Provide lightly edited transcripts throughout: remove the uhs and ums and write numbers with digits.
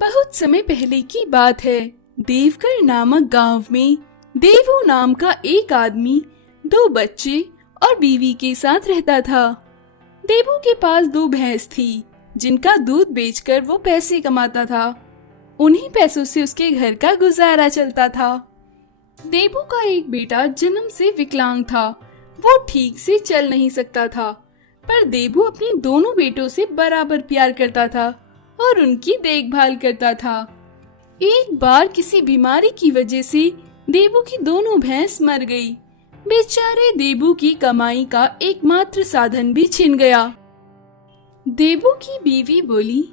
बहुत समय पहले की बात है। देवकर नामक गांव में देवू नाम का एक आदमी 2 बच्चे और बीवी के साथ रहता था। देवू के पास 2 भैंस थी जिनका दूध बेचकर वो पैसे कमाता था। उन्हीं पैसों से उसके घर का गुजारा चलता था। देवू का एक बेटा जन्म से विकलांग था। वो ठीक से चल नहीं सकता था, पर देवू अपने दोनों बेटों से बराबर प्यार करता था और उनकी देखभाल करता था। एक बार किसी बीमारी की वजह से देवू की दोनों भैंस मर गई। बेचारे देवू की कमाई का एकमात्र साधन भी छिन गया। देवू की बीवी बोली,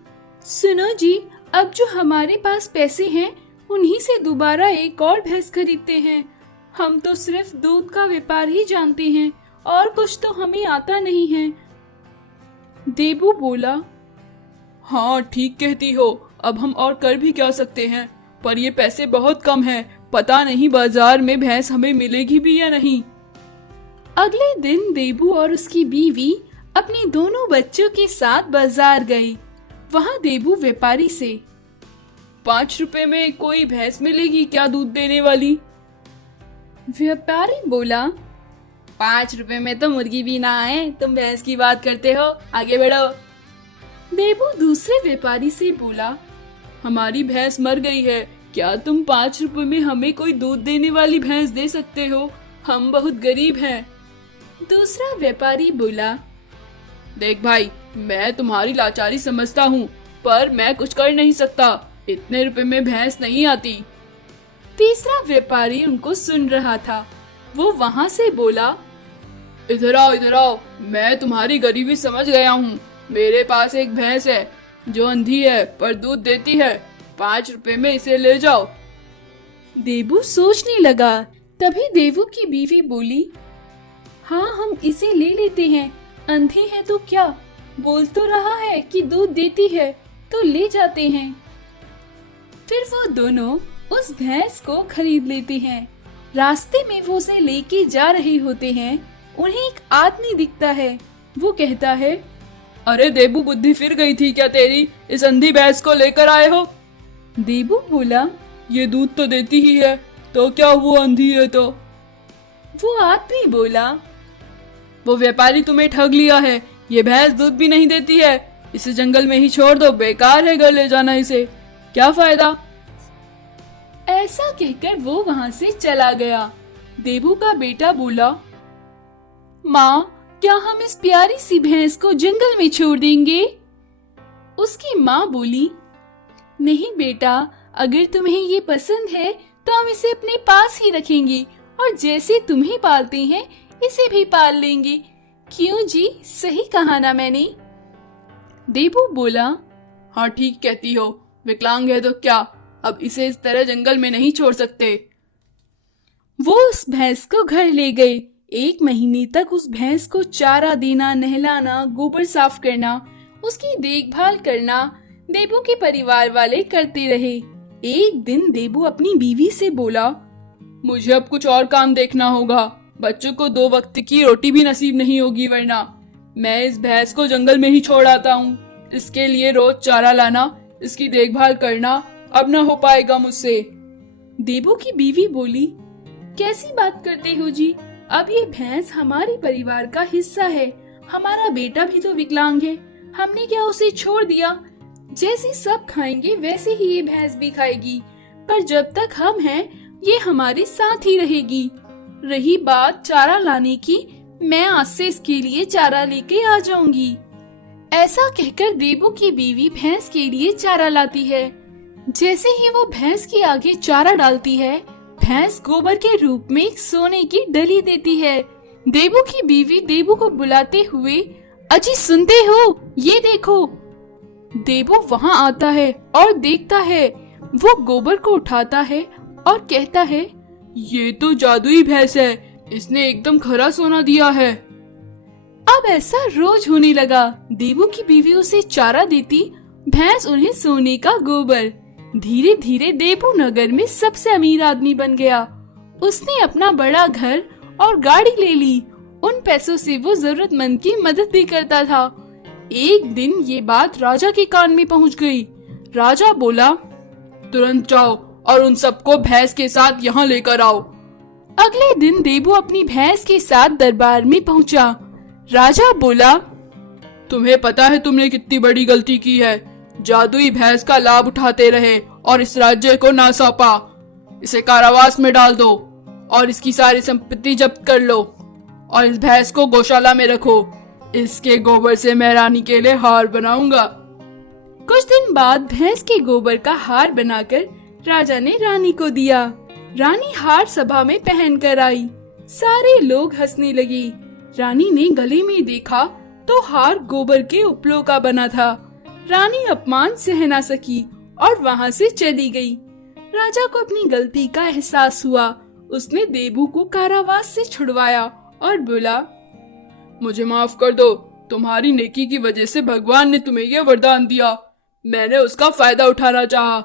सुनो जी, अब जो हमारे पास पैसे हैं उन्हीं से दोबारा एक और भैंस खरीदते हैं। हम तो सिर्फ दूध का व्यापार ही जानते हैं और कुछ तो हमें आता नहीं है। देवू बोला, हाँ ठीक कहती हो, अब हम और कर भी क्या सकते हैं, पर ये पैसे बहुत कम हैं, पता नहीं बाजार में भैंस हमें मिलेगी भी या नहीं। अगले दिन देवू और उसकी बीवी अपने दोनों बच्चों के साथ बाजार गए। वहाँ देवू व्यापारी से, 5 रुपए में कोई भैंस मिलेगी क्या दूध देने वाली? व्यापारी बोला, 5 रुपए में तो मुर्गी भी ना आए, तुम भैंस की बात करते हो, आगे बढ़ो। देवू दूसरे व्यापारी से बोला, हमारी भैंस मर गई है, क्या तुम 5 रुपए में हमें कोई दूध देने वाली भैंस दे सकते हो? हम बहुत गरीब हैं। दूसरा व्यापारी बोला, देख भाई, मैं तुम्हारी लाचारी समझता हूँ, पर मैं कुछ कर नहीं सकता, इतने रुपए में भैंस नहीं आती। तीसरा व्यापारी उनको सुन रहा था। वो वहाँ से बोला, इधर आओ, मैं तुम्हारी गरीबी समझ गया हूँ। मेरे पास एक भैंस है जो अंधी है पर दूध देती है, 5 रुपए में इसे ले जाओ। देवू सोचने लगा। तभी देवू की बीवी बोली, हाँ हम इसे ले लेते हैं, अंधी है तो क्या, बोल तो रहा है कि दूध देती है, तो ले जाते हैं। फिर वो दोनों उस भैंस को खरीद लेते हैं। रास्ते में वो उसे लेके जा रहे होते हैं। उन्हें एक आदमी दिखता है। वो कहता है, अरे देवू, बुद्धि फिर गई थी क्या तेरी, इस अंधी भैंस को लेकर आए हो? देवू बोला, ये दूध तो देती ही है, तो क्या वो अंधी है? तो वो आदमी बोला, वो व्यापारी तुम्हें ठग लिया है, ये भैंस दूध भी नहीं देती है, इसे जंगल में ही छोड़ दो, बेकार है घर ले जाना इसे, क्या फायदा। ऐसा कहकर वो वहाँ से चला गया। देवू का बेटा बोला, माँ, क्या हम इस प्यारी सी भैंस को जंगल में छोड़ देंगे? उसकी माँ बोली, नहीं बेटा, अगर तुम्हें ये पसंद है तो हम इसे अपने पास ही रखेंगे और जैसे तुम्हें पालते हैं इसे भी पाल लेंगे। क्यों जी, सही कहा ना मैंने? देवू बोला, हाँ ठीक कहती हो, विकलांग है तो क्या, अब इसे इस तरह जंगल में नहीं छोड़ सकते। वो उस भैंस को घर ले गए। 1 महीने तक उस भैंस को चारा देना, नहलाना, गोबर साफ करना, उसकी देखभाल करना देवू के परिवार वाले करते रहे। एक दिन देवू अपनी बीवी से बोला, मुझे अब कुछ और काम देखना होगा, बच्चों को 2 वक्त की रोटी भी नसीब नहीं होगी, वरना मैं इस भैंस को जंगल में ही छोड़ आता हूँ। इसके लिए रोज चारा लाना, इसकी देखभाल करना अब न हो पाएगा मुझसे। देवू की बीवी बोली, कैसी बात करते हो जी, अब ये भैंस हमारे परिवार का हिस्सा है, हमारा बेटा भी तो विकलांग है, हमने क्या उसे छोड़ दिया? जैसे सब खाएंगे वैसे ही ये भैंस भी खाएगी, पर जब तक हम हैं ये हमारे साथ ही रहेगी। रही बात चारा लाने की, मैं आज से इसके लिए चारा लेके आ जाऊंगी। ऐसा कहकर देवू की बीवी भैंस के लिए चारा लाती है। जैसे ही वो भैंस के आगे चारा डालती है, भैंस गोबर के रूप में एक सोने की डली देती है। देवू की बीवी देवू को बुलाते हुए, अजी सुनते हो, ये देखो। देवू वहाँ आता है और देखता है। वो गोबर को उठाता है और कहता है, ये तो जादुई भैंस है, इसने एकदम खरा सोना दिया है। अब ऐसा रोज होने लगा। देवू की बीवी उसे चारा देती, भैंस उन्हें सोने का गोबर। धीरे धीरे देवू नगर में सबसे अमीर आदमी बन गया। उसने अपना बड़ा घर और गाड़ी ले ली। उन पैसों से वो जरूरतमंद की मदद भी करता था। एक दिन ये बात राजा के कान में पहुंच गई। राजा बोला, तुरंत जाओ और उन सबको भैंस के साथ यहाँ लेकर आओ। अगले दिन देबू अपनी भैंस के साथ दरबार में पहुंचा। राजा बोला, तुम्हें पता है तुमने कितनी बड़ी गलती की है। जादुई भैंस का लाभ उठाते रहे और इस राज्य को ना सौंपा। इसे कारावास में डाल दो और इसकी सारी संपत्ति जब्त कर लो और इस भैंस को गौशाला में रखो। इसके गोबर से मैं रानी के लिए हार बनाऊंगा। कुछ दिन बाद भैंस के गोबर का हार बनाकर राजा ने रानी को दिया। रानी हार सभा में पहन कर आई। सारे लोग हंसने लगे। रानी ने गले में देखा तो हार गोबर के उपलों का बना था। रानी अपमान सह ना सकी और वहाँ से चली गई। राजा को अपनी गलती का एहसास हुआ। उसने देबू को कारावास से छुड़वाया और बोला, मुझे माफ कर दो। तुम्हारी नेकी की वजह से भगवान ने तुम्हें यह वरदान दिया। मैंने उसका फायदा उठाना चाहा।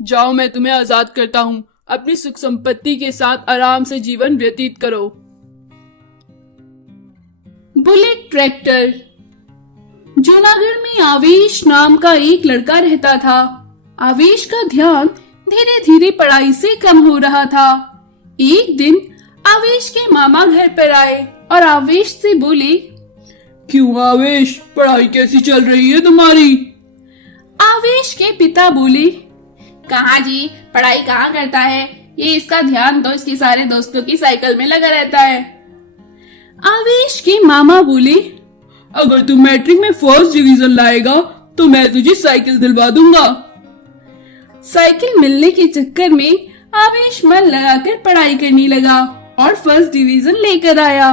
जाओ, मैं तुम्हें आजाद करता हूँ। अपनी सुख संपत्ति के साथ आराम से जीवन व्यतीत करो। Bullet tractor. जूनागढ़ में आवेश नाम का एक लड़का रहता था। आवेश का ध्यान धीरे धीरे पढ़ाई से कम हो रहा था। एक दिन आवेश के मामा घर पर आए और आवेश से बोले, क्यों आवेश, पढ़ाई कैसी चल रही है तुम्हारी? आवेश के पिता बोले, कहाँ जी, पढ़ाई कहाँ करता है। ये इसका ध्यान तो इसके सारे दोस्तों की साइकिल में लगा रहता है। आवेश के मामा बोले, अगर तू मैट्रिक में फर्स्ट डिवीजन लाएगा तो मैं तुझे साइकिल दिलवा दूंगा। साइकिल मिलने के चक्कर में आवेश मन लगाकर पढ़ाई करने लगा और फर्स्ट डिवीजन लेकर आया।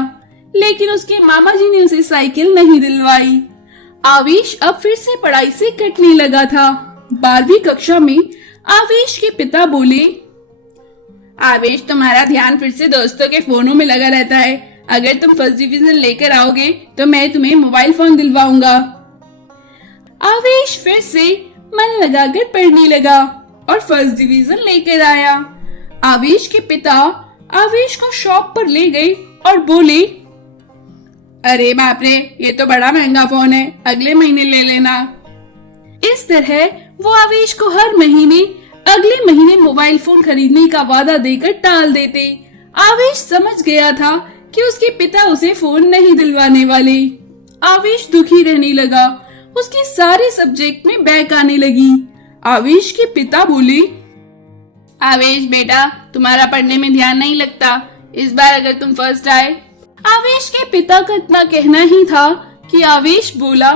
लेकिन उसके मामा जी ने उसे साइकिल नहीं दिलवाई। आवेश अब फिर से पढ़ाई से कटने लगा था। 12वीं कक्षा में आवेश के पिता बोले, आवेश, तुम्हारा ध्यान फिर से दोस्तों के फोनों में लगा रहता है। अगर तुम फर्स्ट डिवीजन लेकर आओगे तो मैं तुम्हें मोबाइल फोन दिलवाऊंगा। आवेश फिर से मन लगाकर पढ़ने लगा और फर्स्ट डिवीजन लेकर आया। आवेश के पिता आवेश को शॉप पर ले गए और बोले, अरे बाप रे, ये तो बड़ा महंगा फोन है, अगले महीने ले लेना। इस तरह वो आवेश को हर महीने अगले महीने मोबाइल फोन खरीदने का वादा देकर टाल देते। आवेश समझ गया था कि उसके पिता उसे फोन नहीं दिलवाने वाले। आवेश दुखी रहने लगा। उसके सारे सब्जेक्ट में बैक आने लगी। आवेश के पिता बोले, आवेश बेटा, तुम्हारा पढ़ने में ध्यान नहीं लगता। इस बार अगर तुम फर्स्ट आए। आवेश के पिता का इतना कहना ही था कि आवेश बोला,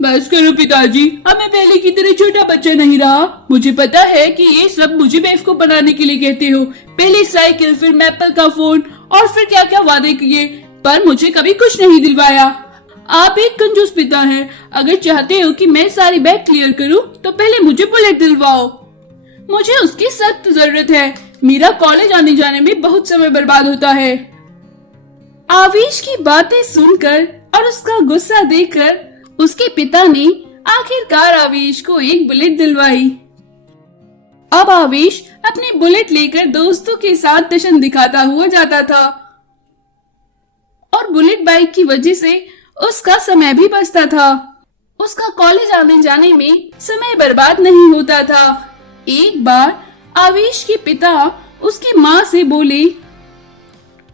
बस करो पिताजी, अब मैं पहले की तरह छोटा बच्चा नहीं रहा। मुझे पता है कि ये सब मुझे बेवकूफ बनाने के लिए कहते हो। पहले साइकिल, फिर मैपल का फोन और फिर क्या क्या वादे किए, पर मुझे कभी कुछ नहीं दिलवाया। आप एक कंजूस पिता हैं। अगर चाहते हो कि मैं सारी बैग क्लियर करूं, तो पहले मुझे बुलेट दिलवाओ। मुझे उसकी सख्त जरूरत है। मेरा कॉलेज आने जाने में बहुत समय बर्बाद होता है। आवेश की बातें सुनकर और उसका गुस्सा देखकर उसके पिता ने आखिरकार आवेश को एक बुलेट दिलवाई। अब आवेश अपनी बुलेट लेकर दोस्तों के साथ जश्न दिखाता हुआ जाता था और बुलेट बाइक की वजह से उसका समय भी बचता था। उसका कॉलेज आने जाने में समय बर्बाद नहीं होता था। एक बार आवेश के पिता उसकी माँ से बोले,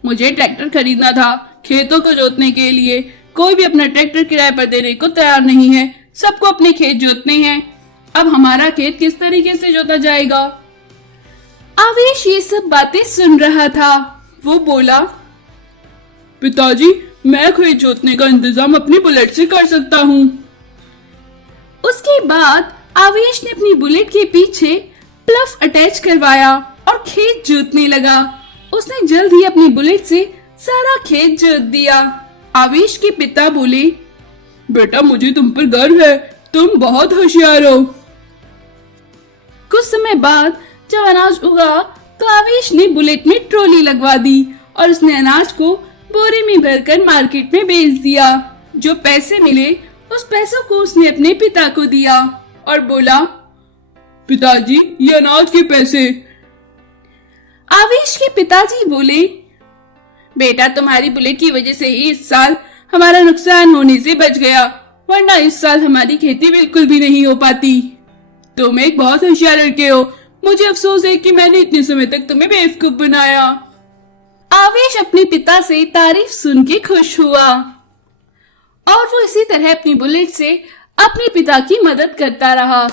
मुझे ट्रैक्टर खरीदना था खेतों को जोतने के लिए। कोई भी अपना ट्रैक्टर किराए पर देने को तैयार नहीं है। सबको अपने खेत जोतने हैं। अब हमारा खेत किस तरीके से जोता जाएगा? आवेश ये सब बातें सुन रहा था। वो बोला, पिताजी, मैं खेत जोतने का इंतजाम अपनी बुलेट से कर सकता हूँ। उसके बाद आवेश ने अपनी बुलेट के पीछे प्लफ अटैच करवाया और खेत जोतने लगा। उसने जल्द ही अपनी बुलेट से सारा खेत जोत दिया। आवेश के पिता बोले, बेटा, मुझे तुम पर गर्व है। तुम बहुत होशियार हो। कुछ समय बाद जब अनाज उगा तो आवेश ने बुलेट में ट्रॉली लगवा दी और उसने अनाज को बोरे में भरकर मार्केट में बेच दिया। जो पैसे मिले उस पैसों को उसने अपने पिता को दिया और बोला, पिताजी, ये अनाज के पैसे। आवेश के पिताजी बोले, बेटा, तुम्हारी बुलेट की वजह से ही इस साल हमारा नुकसान होने से बच गया। वरना इस साल हमारी खेती बिल्कुल भी नहीं हो पाती। तुम एक बहुत होशियार लड़के हो। मुझे अफसोस है कि मैंने इतने समय तक तुम्हें बेवकूफ बनाया। आवेश अपने पिता से तारीफ सुन के खुश हुआ और वो इसी तरह अपनी बुलेट से अपने पिता की मदद करता रहा।